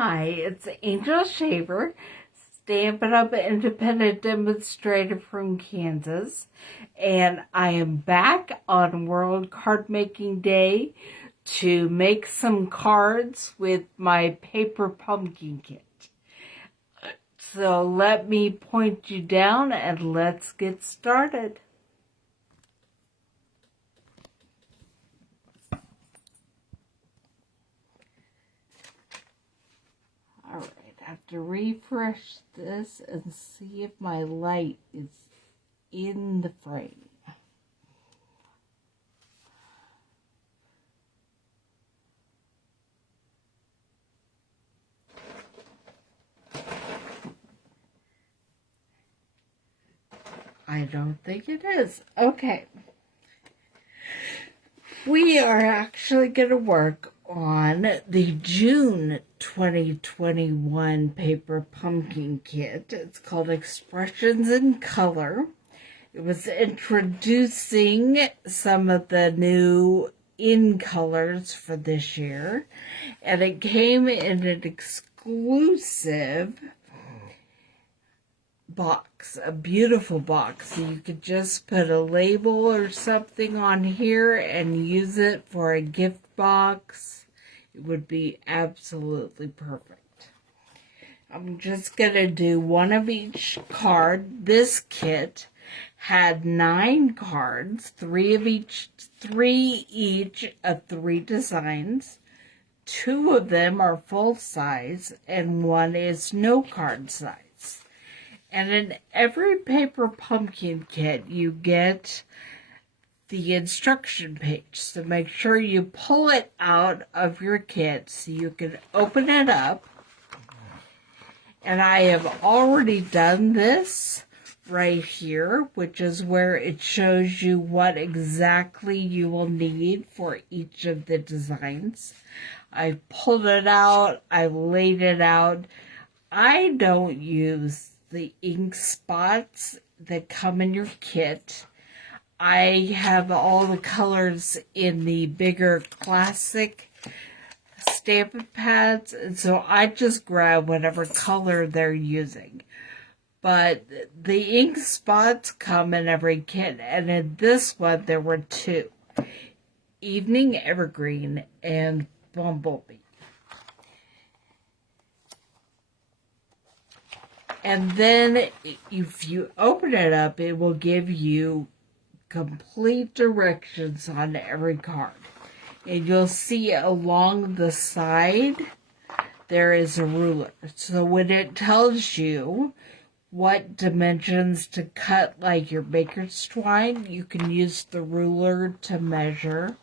Hi, it's Angel Shaver, Stampin' Up independent demonstrator from Kansas, and I am back on World Card Making Day to make some cards with my paper pumpkin kit. So let me point you down and let's get started. Alright, I have to refresh this and see if my light is in the frame. I don't think it is. Okay. We are actually going to work on the June 2021 paper pumpkin kit. It's called Expressions in Color. It was introducing some of the new in colors for this year, and it came in an exclusive box, a beautiful box. So you could just put a label or something on here and use it for a gift box. It would be absolutely perfect. I'm just going to do one of each card. This kit had 9 cards, 3 each of 3 designs. 2 of them are full size and 1 is no card size. And in every paper pumpkin kit, you get the instruction page. So make sure you pull it out of your kit so you can open it up. And I have already done this right here, which is where it shows you what exactly you will need for each of the designs. I pulled it out. I laid it out. I don't use the ink spots that come in your kit. I have all the colors in the bigger classic Stampin' pads, and so I just grab whatever color they're using. But the ink spots come in every kit, and in this one there were 2. Evening Evergreen and Bumblebee. And then if you open it up, it will give you complete directions on every card. And you'll see along the side, there is a ruler. So when it tells you what dimensions to cut, like your baker's twine, you can use the ruler to measure.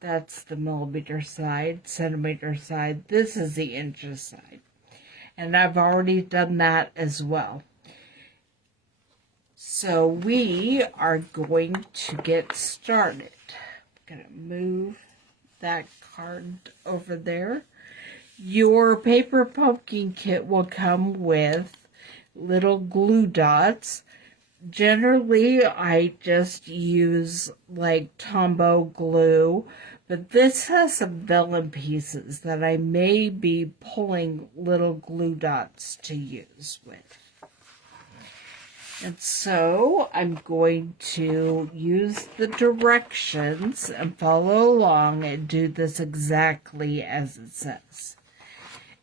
That's the millimeter side, centimeter side. This is the inches side. And I've already done that as well. So we are going to get started. I'm going to move that card over there. Your paper pumpkin kit will come with little glue dots. Generally, I just use like Tombow glue, but this has some vellum pieces that I may be pulling little glue dots to use with. And so I'm going to use the directions and follow along and do this exactly as it says.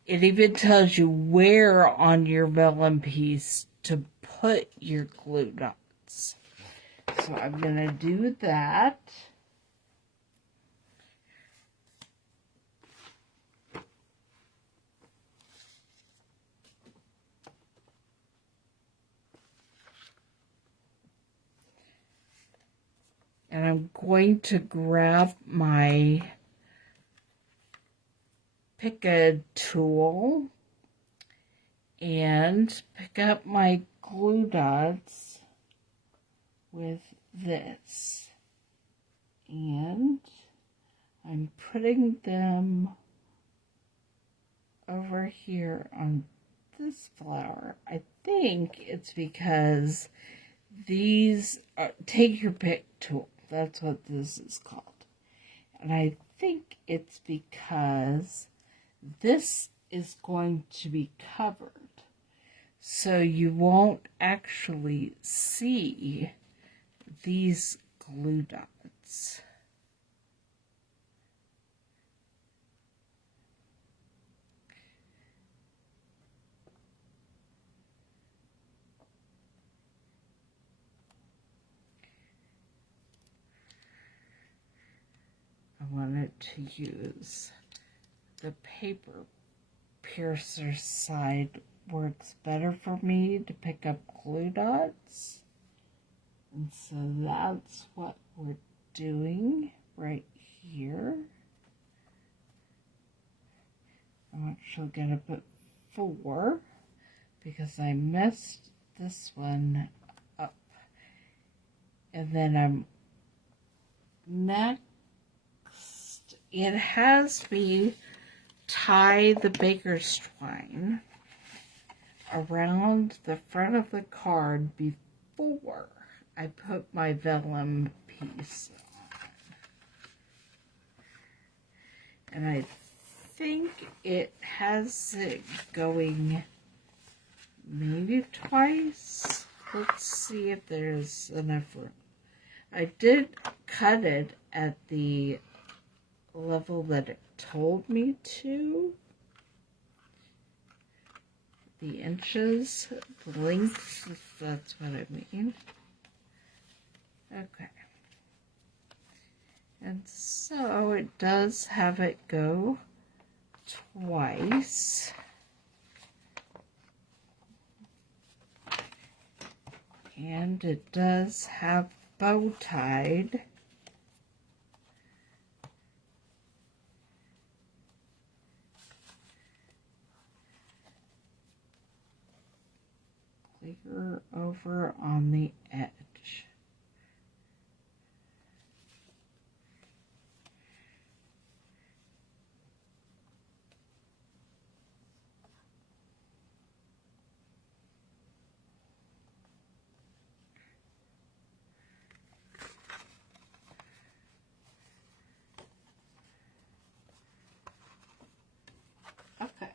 It even tells you where on your vellum piece to put your glue dots. So I'm going to do that. And I'm going to grab my pick a tool and pick up my glue dots with this. And I'm putting them over here on this flower. I think it's because these are, take your pick tool. That's what this is called. And I think it's because this is going to be covered. So you won't actually see these glue dots. I wanted to use the paper piercer side, works better for me to pick up glue dots. And so that's what we're doing right here. I'm actually going to put 4 because I messed this one up. And then I'm next, it has me tie the baker's twine around the front of the card before I put my vellum piece on. And I think it has it going maybe twice. Let's see if there's enough room. I did cut it at the level that it told me to. The inches, the length, that's what I mean. Okay. And so it does have it go twice. And it does have bow tied. Clear over on the edge. Okay.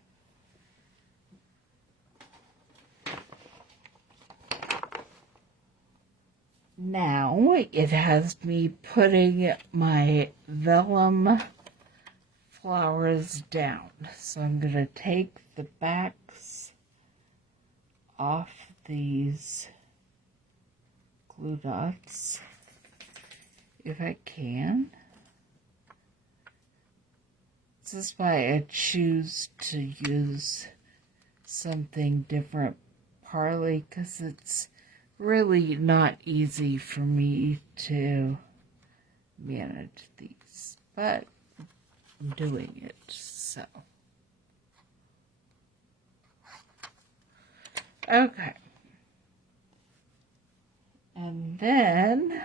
Now it has me putting my vellum flowers down. So I'm going to take the backs off these glue dots if I can. This is why I choose to use something different, partly because it's really not easy for me to manage these, but I'm doing it, so. Okay. And then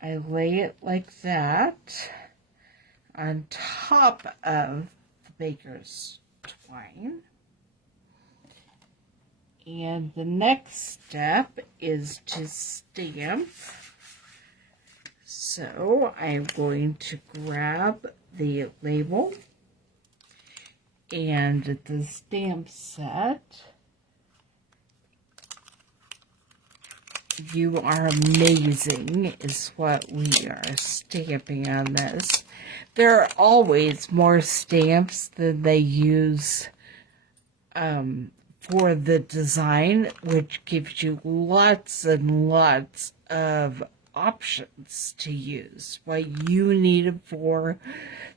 I lay it like that on top of the baker's twine. And the next step is to stamp. So I'm going to grab the label and the stamp set. You are amazing is what we are stamping on this. There are always more stamps than they use for the design, which gives you lots and lots of options to use. What you need it for,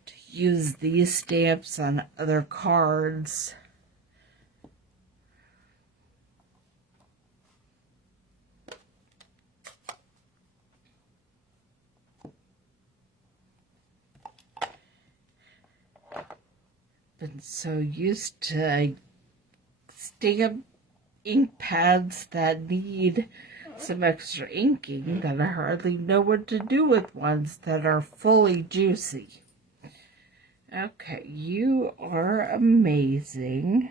to use these stamps on other cards. Been so used to stamp ink pads that need some extra inking that I hardly know what to do with ones that are fully juicy. Okay, you are amazing.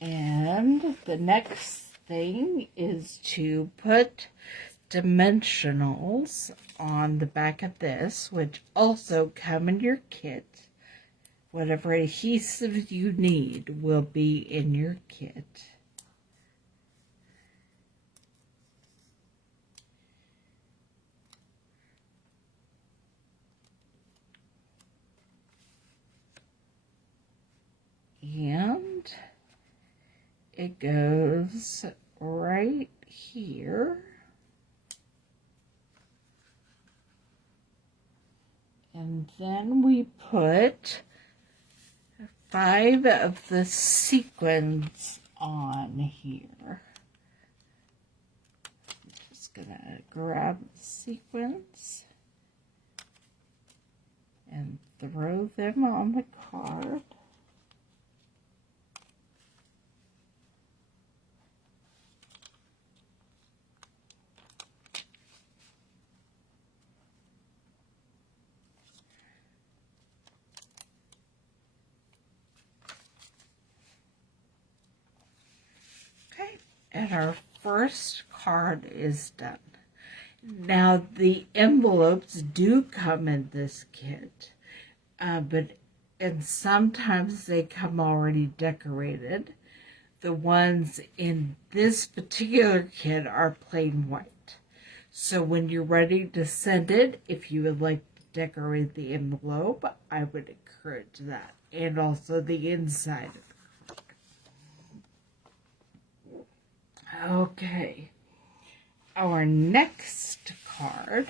And And the next thing is to put dimensionals on the back of this, which also come in your kit. Whatever adhesive you need will be in your kit. And it goes right here. And then we put 5 of the sequins on here. I'm just gonna grab the sequins and throw them on the card. And our first card is done. Now, the envelopes do come in this kit, and sometimes they come already decorated. The ones in this particular kit are plain white. So when you're ready to send it, if you would like to decorate the envelope, I would encourage that. And also the inside of it. Okay, our next card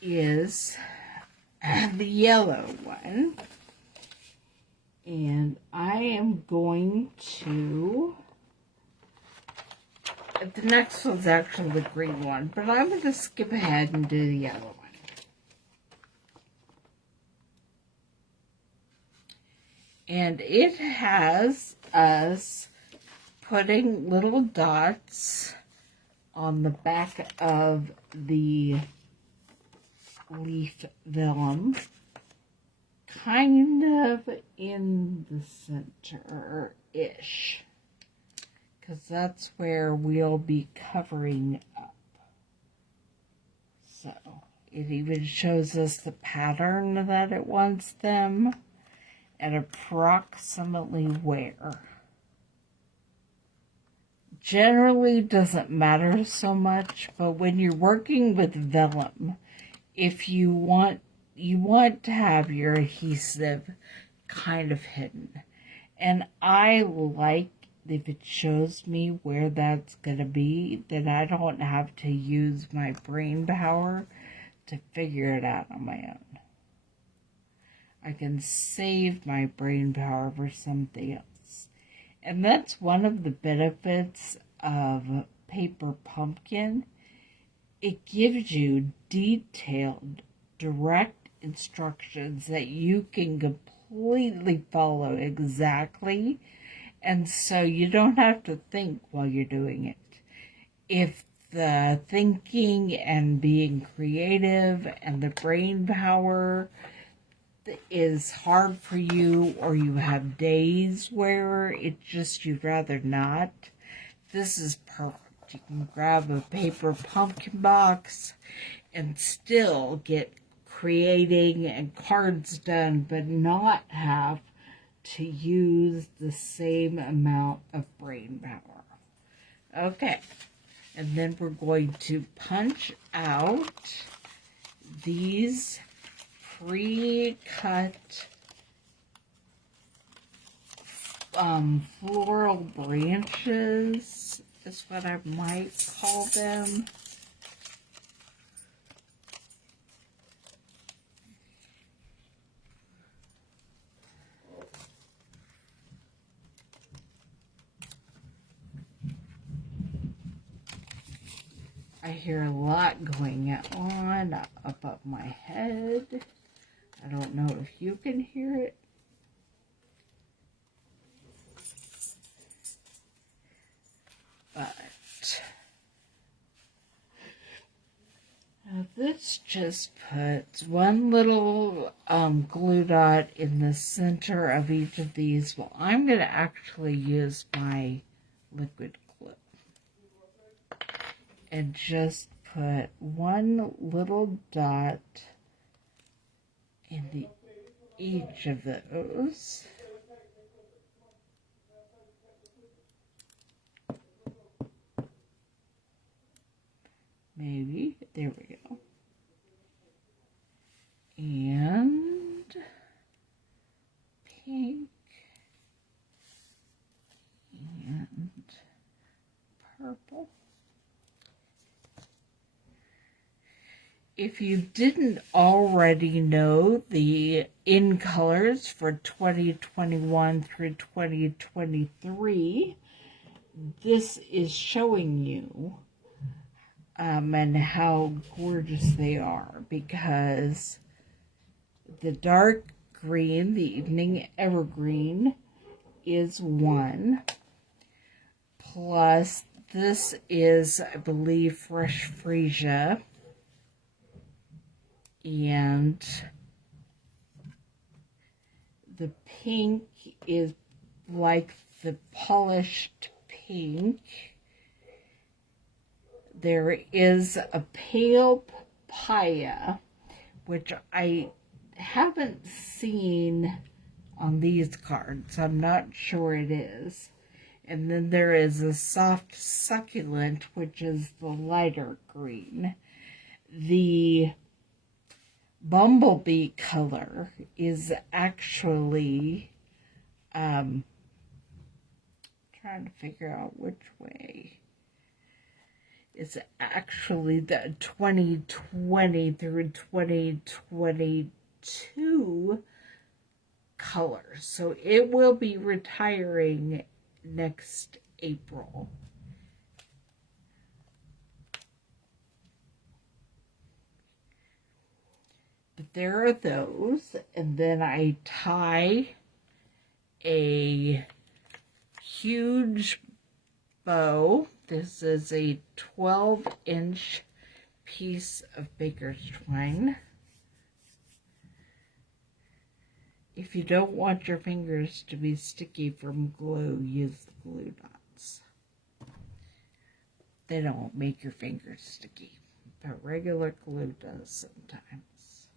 is the yellow one, and I am going to, the next one's actually the green one, but I'm going to skip ahead and do the yellow one. And it has us putting little dots on the back of the leaf vellum, kind of in the center-ish, because that's where we'll be covering up. So it even shows us the pattern that it wants them and approximately where. Generally doesn't matter so much, but when you're working with vellum, if you want to have your adhesive kind of hidden. And I like if it shows me where that's going to be, then I don't have to use my brain power to figure it out on my own. I can save my brain power for something else. And that's one of the benefits of Paper Pumpkin. It gives you detailed, direct instructions that you can completely follow exactly. And so you don't have to think while you're doing it. If the thinking and being creative and the brain power is hard for you, or you have days where it's just you'd rather not, this is perfect. You can grab a paper pumpkin box and still get creating and cards done, but not have to use the same amount of brain power. Okay, and then we're going to punch out these pre-cut floral branches is what I might call them. I hear a lot going on above my head. I don't know if you can hear it. But this let's just put one little glue dot in the center of each of these. Well, I'm going to actually use my liquid glue and just put one little dot in each of those. Maybe. There we go. And pink and purple. If you didn't already know the in colors for 2021 through 2023, this is showing you and how gorgeous they are, because the dark green, the evening evergreen, is one, plus this is, I believe, fresh freesia, and the pink is like the polished pink. There is a pale papaya, which I haven't seen on these cards. I'm not sure it is. And then there is a soft succulent, which is the lighter green. The bumblebee color is actually, trying to figure out which way. It's actually the 2020 through 2022 color. So it will be retiring next April. But there are those, and then I tie a huge bow. This is a 12-inch piece of baker's twine. If you don't want your fingers to be sticky from glue, use the glue dots. They don't make your fingers sticky, but regular glue does sometimes.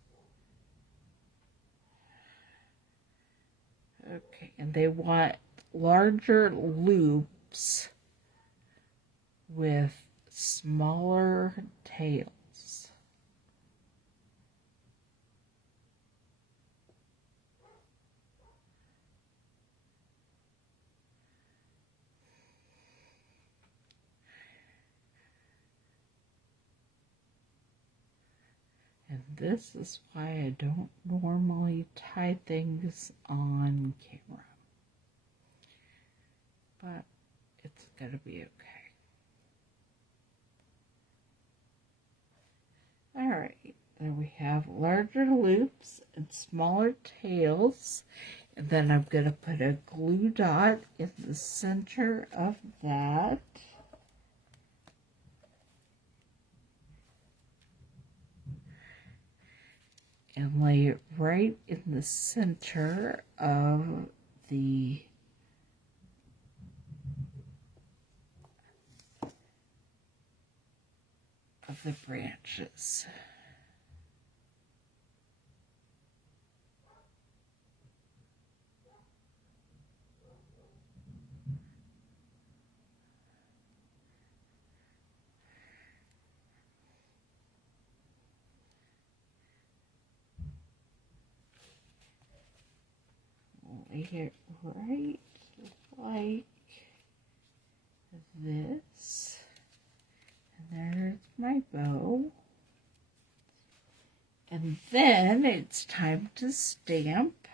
Okay, and they want larger loops with smaller tails. And this is why I don't normally tie things on camera. But it's gonna be okay. Alright, then we have larger loops and smaller tails. And then I'm going to put a glue dot in the center of that. And lay it right in the center of the branches. Lay it right like this. And there's my bow. And then it's time to stamp.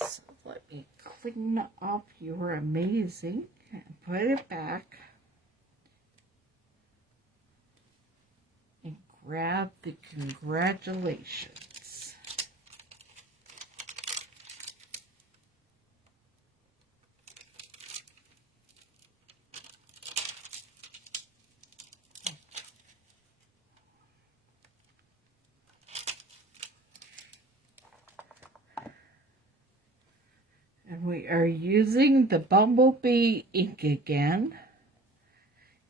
So let me clean up your amazing and put it back. And grab the congratulations. We are using the Bumblebee ink again.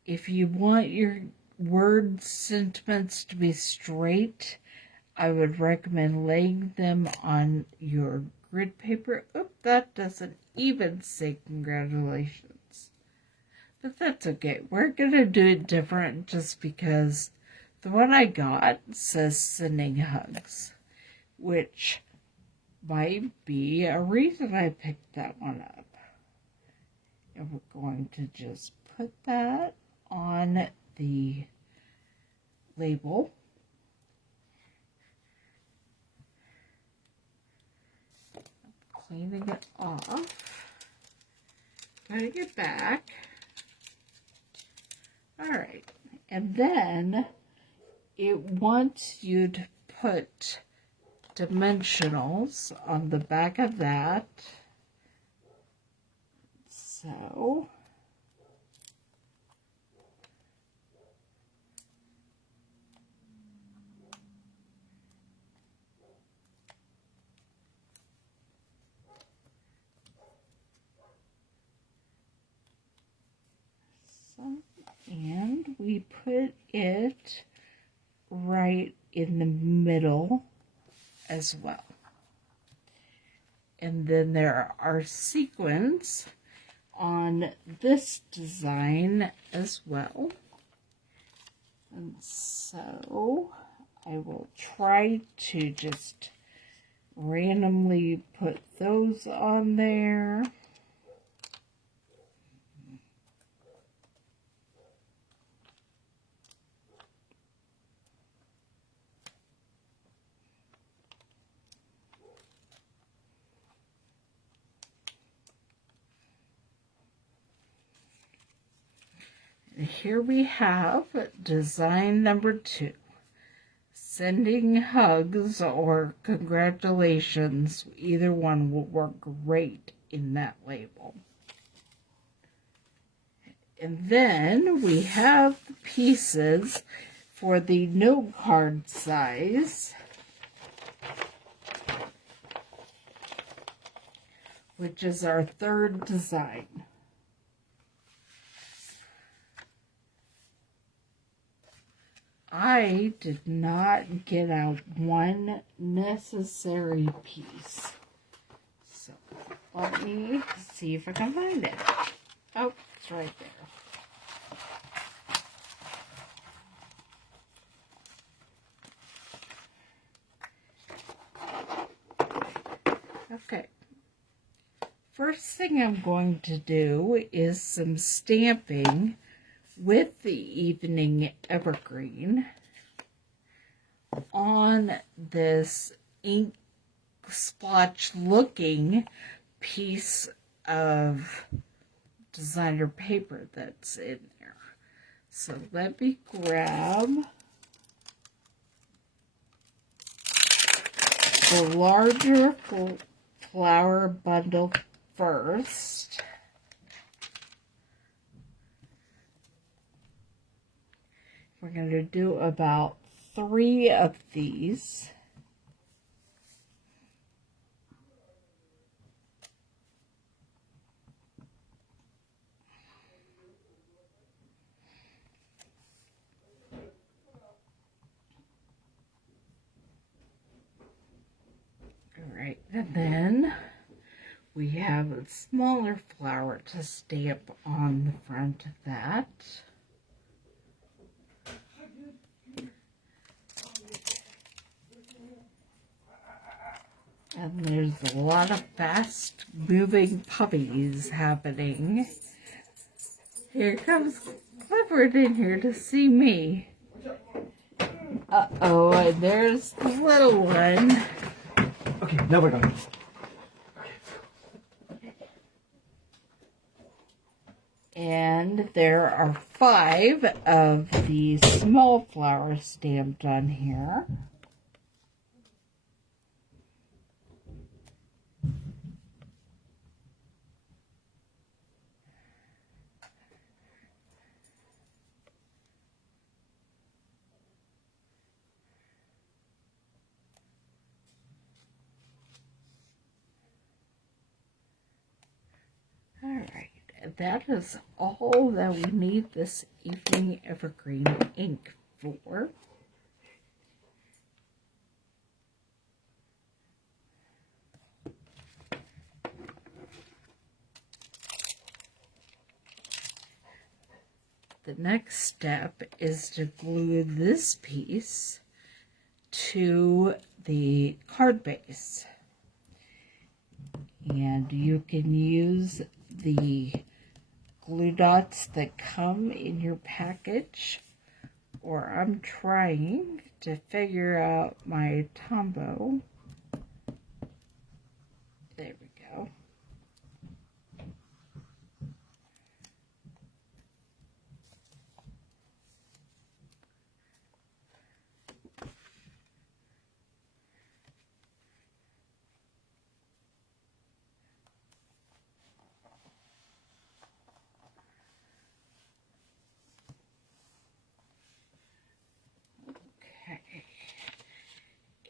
If you want your word sentiments to be straight, I would recommend laying them on your grid paper. Oop, that doesn't even say congratulations. But that's okay. We're going to do it different just because the one I got says sending hugs, which might be a reason I picked that one up. And we're going to just put that on the label. Cleaning it off. Putting it back. Alright. And then it wants you to put dimensionals on the back of that. So and we put it right in the middle as well. And then there are sequins on this design as well. And so I will try to just randomly put those on there. Here we have design number 2. Sending hugs or congratulations, either one will work great in that label. And then we have the pieces for the note card size, which is our third design. I did not get out one necessary piece. So let me see if I can find it. Oh, it's right there. Okay. First thing I'm going to do is some stamping with the Evening Evergreen on this ink splotch looking piece of designer paper that's in there. So let me grab the larger flower bundle first. We're going to do about 3 of these. All right, and then we have a smaller flower to stamp on the front of that. And there's a lot of fast-moving puppies happening. Here comes Clifford in here to see me. Uh-oh, and there's the little one. Okay, now we're going. And there are 5 of the small flowers stamped on here. that is all that we need this evening evergreen ink for. The next step is to glue this piece to the card base. And you can use the glue dots that come in your package, or I'm trying to figure out my Tombow. There we go.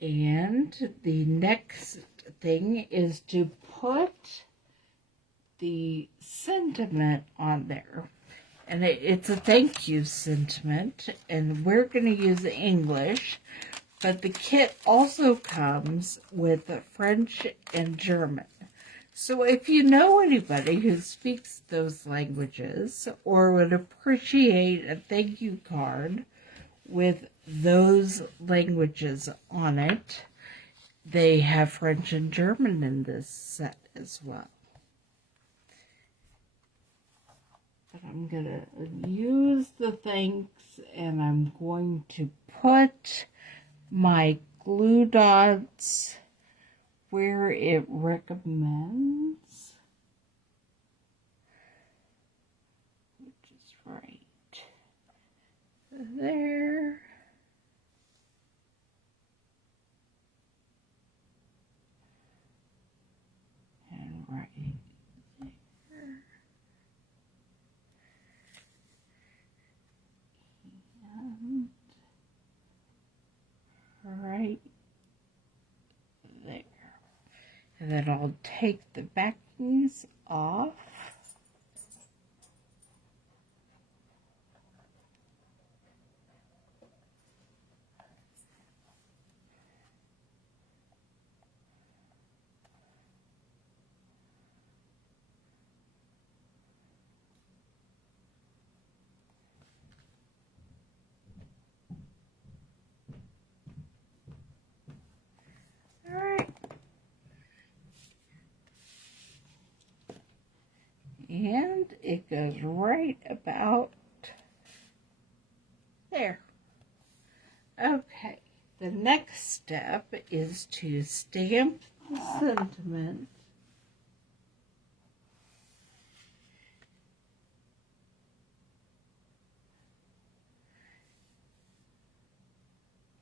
And the next thing is to put the sentiment on there. And it's a thank you sentiment, and we're going to use English, but the kit also comes with French and German. So if you know anybody who speaks those languages or would appreciate a thank you card with those languages on it, they have French and German in this set as well. But I'm going to use the thanks, and I'm going to put my glue dots where it recommends, which is right there. And right there. And right there. And then I'll take the backings off. All right. And it goes right about there. Okay, the next step is to stamp the sentiment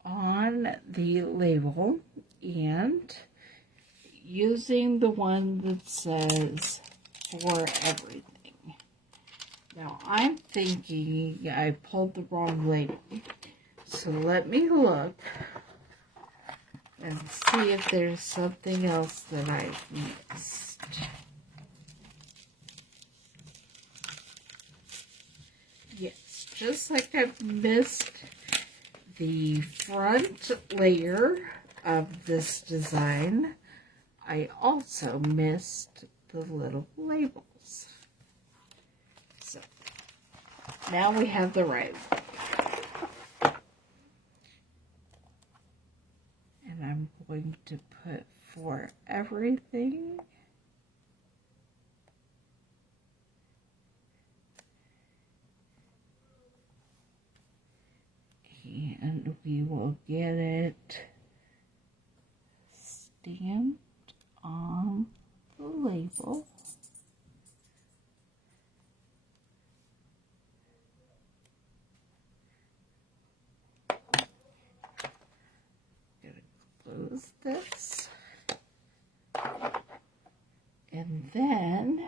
on the label, and using the one that says for everything. Now I'm thinking I pulled the wrong label, so let me look and see if there's something else that I've missed. Yes, just like I've missed the front layer of this design, I also missed the little labels. So now we have the right one. And I'm going to put for everything. And we will get it stamped on the label. Close this, and then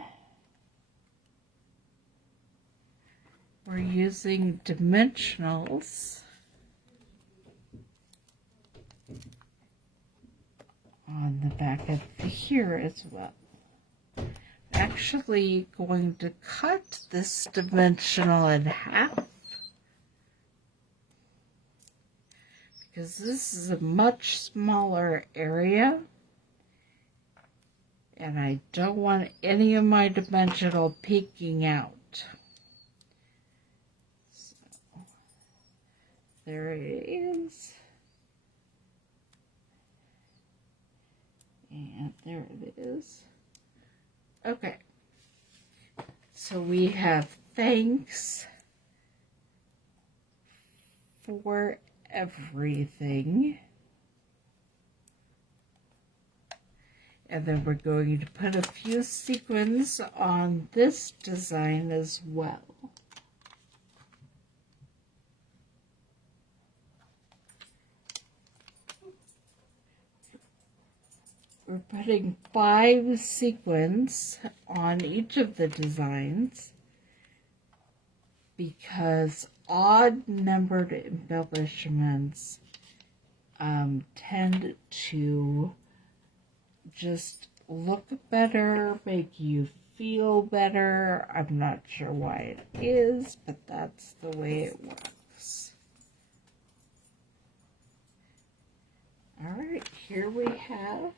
we're using dimensionals on the back of here as well. actually going to cut this dimensional in half because this is a much smaller area and I don't want any of my dimensional peeking out. So, there it is. And there it is. Okay. So we have thanks for everything. And then we're going to put a few sequins on this design as well. We're putting 5 sequins on each of the designs because odd numbered embellishments tend to just look better, make you feel better. I'm not sure why it is, but that's the way it works. All right, here we have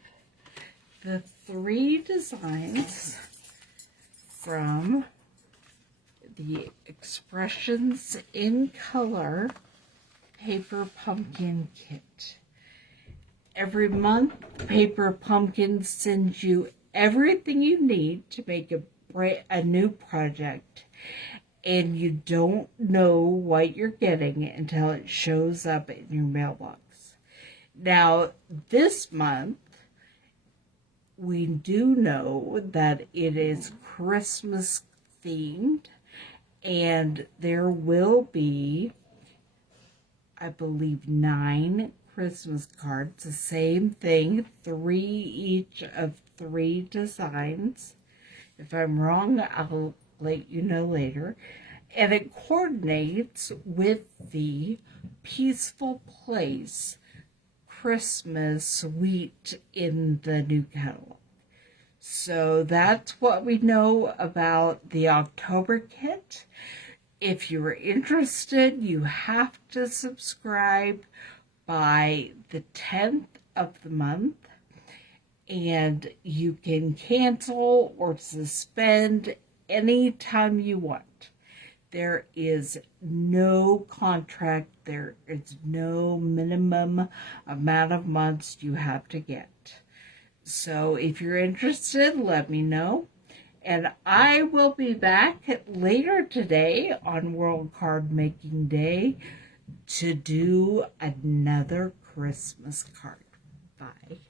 the 3 designs from the Expressions in Color Paper Pumpkin Kit. Every month, Paper Pumpkin sends you everything you need to make a new project, and you don't know what you're getting until it shows up in your mailbox. Now, this month, we do know that it is Christmas themed, and there will be, I believe, 9 Christmas cards. The same thing, 3 each of 3 designs. If I'm wrong, I'll let you know later. And it coordinates with the Peaceful Place Christmas suite in the new catalog. So that's what we know about the October kit. If you're interested, you have to subscribe by the 10th of the month, and you can cancel or suspend anytime you want. There is no contract. There is no minimum amount of months you have to get. So if you're interested, let me know. And I will be back later today on World Card Making Day to do another Christmas card. Bye.